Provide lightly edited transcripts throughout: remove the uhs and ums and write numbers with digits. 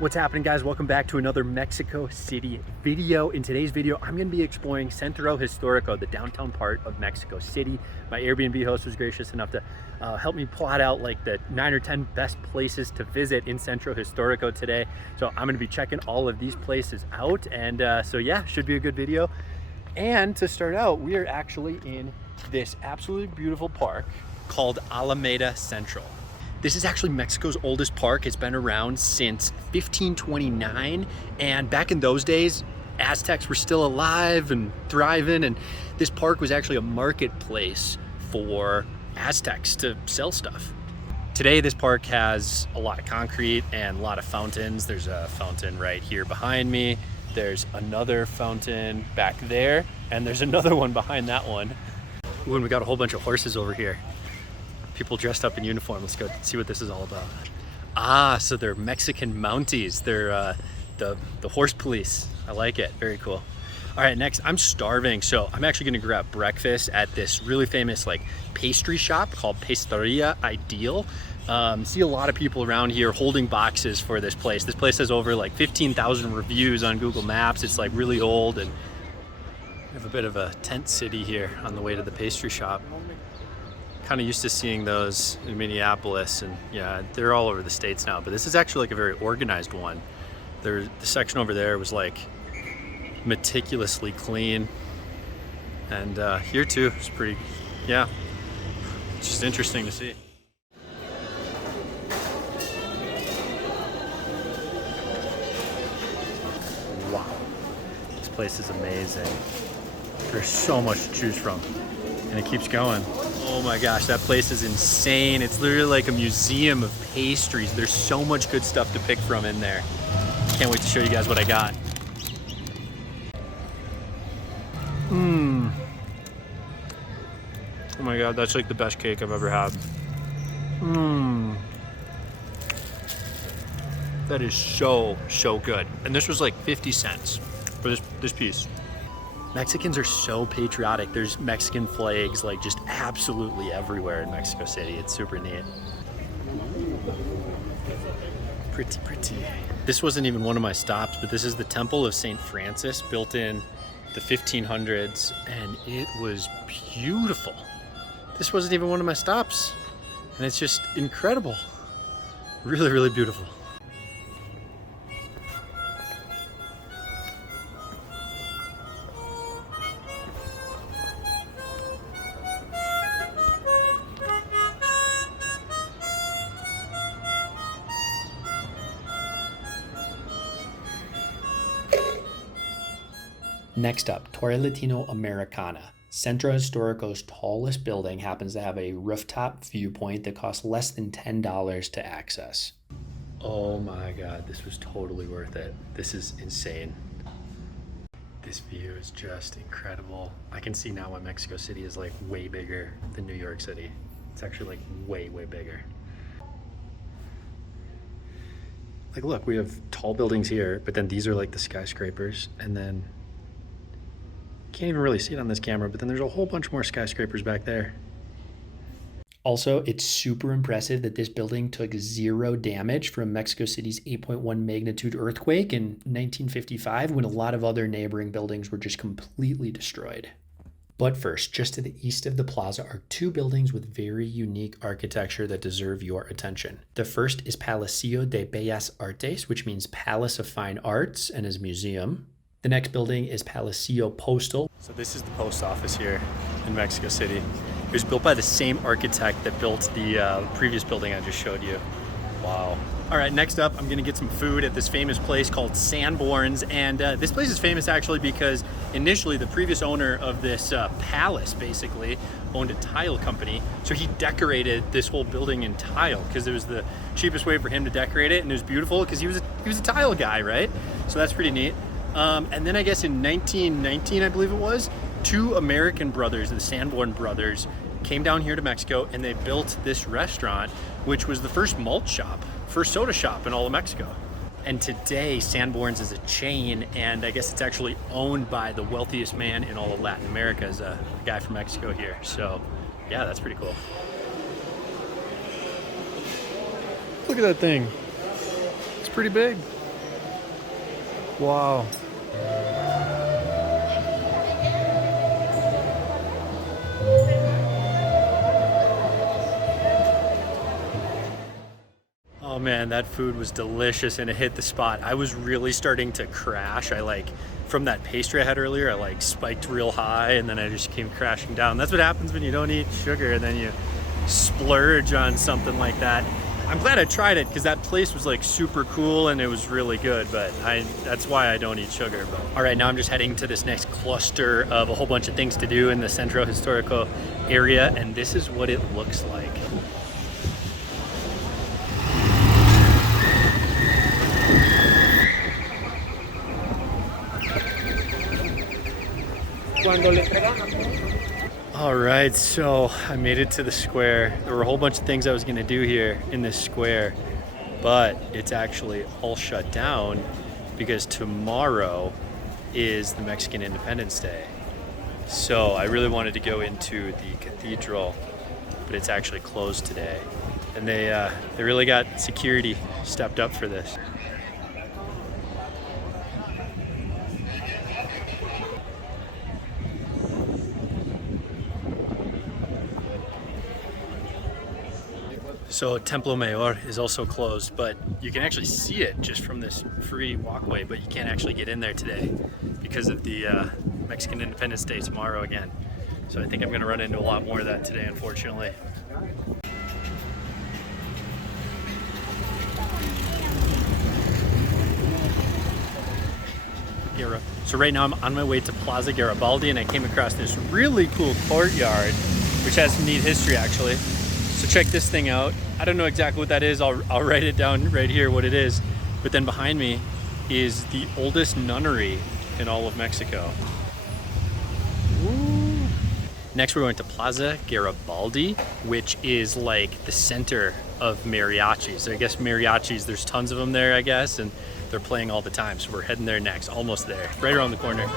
What's happening, guys? Welcome back to another Mexico City video. In today's video, I'm going to be exploring Centro Historico, the downtown part of Mexico City. My Airbnb host was gracious enough to help me plot out like the 9 or 10 best places to visit in Centro Historico today. So I'm going to be checking all of these places out, and so yeah, should be a good video. And to start out, we are actually in this absolutely beautiful park called Alameda Central. This is actually Mexico's oldest park. It's been around since 1529, and back in those days, Aztecs were still alive and thriving, and this park was actually a marketplace for Aztecs to sell stuff. Today, this park has a lot of concrete and a lot of fountains. There's a fountain right here behind me. There's another fountain back there, and there's another one behind that one. Ooh, and we got a whole bunch of horses over here. People dressed up in uniform. Let's go see what this is all about. Ah, so they're Mexican Mounties. They're the horse police. I like it. Very cool. All right, next, I'm starving, so I'm actually gonna grab breakfast at this really famous like pastry shop called Pasteleria Ideal. See a lot of people around here holding boxes for this place. This place has over like 15,000 reviews on Google Maps. It's like really old, and we have a bit of a tent city here on the way to the pastry shop. Kind of used to seeing those in Minneapolis, and yeah, they're all over the States now, but this is actually like a very organized one. The section over there was like meticulously clean, and here too is pretty, yeah, it's just interesting to see. Wow, this place is amazing. There's so much to choose from, and it keeps going. Oh my gosh, that place is insane. It's literally like a museum of pastries. There's so much good stuff to pick from in there. Can't wait to show you guys what I got. Oh my God, that's like the best cake I've ever had. That is so good. And this was like 50 cents for this piece. Mexicans are so patriotic. There's Mexican flags like just absolutely everywhere in Mexico City. It's super neat. Pretty. This wasn't even one of my stops, but this is the Temple of St. Francis, built in the 1500s, and it was beautiful. This wasn't even one of my stops, and it's just incredible. Really beautiful. Next up, Torre Latino Americana. Centro Historico's tallest building happens to have a rooftop viewpoint that costs less than $10 to access. Oh my God, this was totally worth it. This is insane. This view is just incredible. I can see now why Mexico City is like way bigger than New York City. It's actually like way bigger. Like look, we have tall buildings here, but then these are like the skyscrapers, and then can't even really see it on this camera, but then there's a whole bunch more skyscrapers back there. Also, it's super impressive that this building took 0 damage from Mexico City's 8.1 magnitude earthquake in 1955, when a lot of other neighboring buildings were just completely destroyed. But first, just to the east of the plaza are 2 buildings with very unique architecture that deserve your attention. The first is Palacio De Bellas Artes, which means Palace of Fine Arts, and is a museum. The next building is Palacio Postal. So this is the post office here in Mexico City. It was built by the same architect that built the previous building I just showed you. Wow. All right, next up, I'm gonna get some food at this famous place called Sanborns. And this place is famous actually because initially the previous owner of this palace basically owned a tile company. So he decorated this whole building in tile because it was the cheapest way for him to decorate it, and it was beautiful because he was a tile guy, right? So that's pretty neat. And then I guess in 1919, I believe it was, 2 American brothers, the Sanborn brothers, came down here to Mexico, and they built this restaurant, which was the first malt shop, first soda shop in all of Mexico. And today, Sanborns is a chain, and I guess it's actually owned by the wealthiest man in all of Latin America, as a guy from Mexico here. So yeah, that's pretty cool. Look at that thing. It's pretty big. Wow. Oh man, that food was delicious and it hit the spot. I was really starting to crash. From that pastry I had earlier, I spiked real high and then I just came crashing down. That's what happens when you don't eat sugar and then you splurge on something like that. I'm glad I tried it because that place was super cool and it was really good, but that's why I don't eat sugar. But all right, now I'm just heading to this next cluster of a whole bunch of things to do in the Centro Historico area, and this is what it looks like. All right, so I made it to the square. There were a whole bunch of things I was gonna do here in this square, but it's actually all shut down because tomorrow is the Mexican Independence Day. So I really wanted to go into the cathedral, but it's actually closed today. And they really got security stepped up for this. So Templo Mayor is also closed, but you can actually see it just from this free walkway, but you can't actually get in there today because of the Mexican Independence Day tomorrow again. So I think I'm gonna run into a lot more of that today, unfortunately. So right now I'm on my way to Plaza Garibaldi and I came across this really cool courtyard, which has some neat history actually. So check this thing out. I don't know exactly what that is. I'll write it down right here what it is. But then behind me is the oldest nunnery in all of Mexico. Ooh. Next we're going to Plaza Garibaldi, which is like the center of mariachis. So I guess mariachis, there's tons of them there, I guess, and they're playing all the time. So we're heading there next, almost there, right around the corner.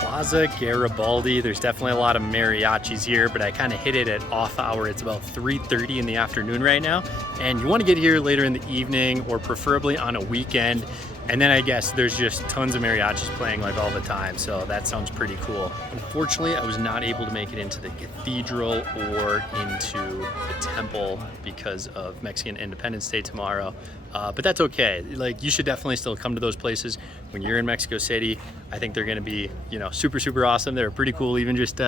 Plaza Garibaldi, there's definitely a lot of mariachis here, but I kind of hit it at off hour. It's about 3:30 in the afternoon right now, and you want to get here later in the evening or preferably on a weekend. And then I guess there's just tons of mariachis playing all the time, so that sounds pretty cool. Unfortunately, I was not able to make it into the cathedral or into the temple because of Mexican Independence Day tomorrow, but that's okay. You should definitely still come to those places when you're in Mexico City. I think they're gonna be, super, super awesome. They're pretty cool, even just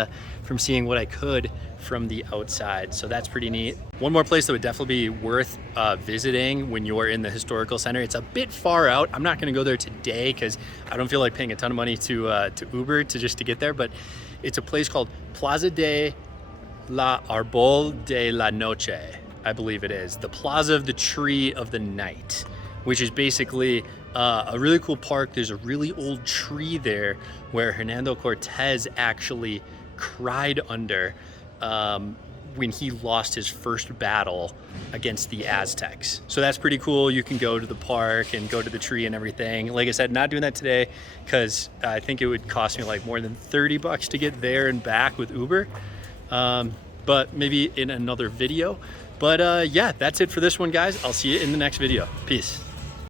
from seeing what I could from the outside, so that's pretty neat. One more place that would definitely be worth visiting when you're in the historical center. It's a bit far out. I'm not gonna go there today because I don't feel like paying a ton of money to Uber just to get there, but it's a place called Plaza de la Arbol de la Noche, I believe it is. The Plaza of the Tree of the Night, which is basically a really cool park. There's a really old tree there where Hernando Cortez actually cried under when he lost his first battle against the Aztecs. So that's pretty cool. You can go to the park and go to the tree and everything. Like I said, not doing that today because I think it would cost me more than 30 bucks to get there and back with Uber. But maybe in another video. But yeah, that's it for this one, guys. I'll see you in the next video. Peace.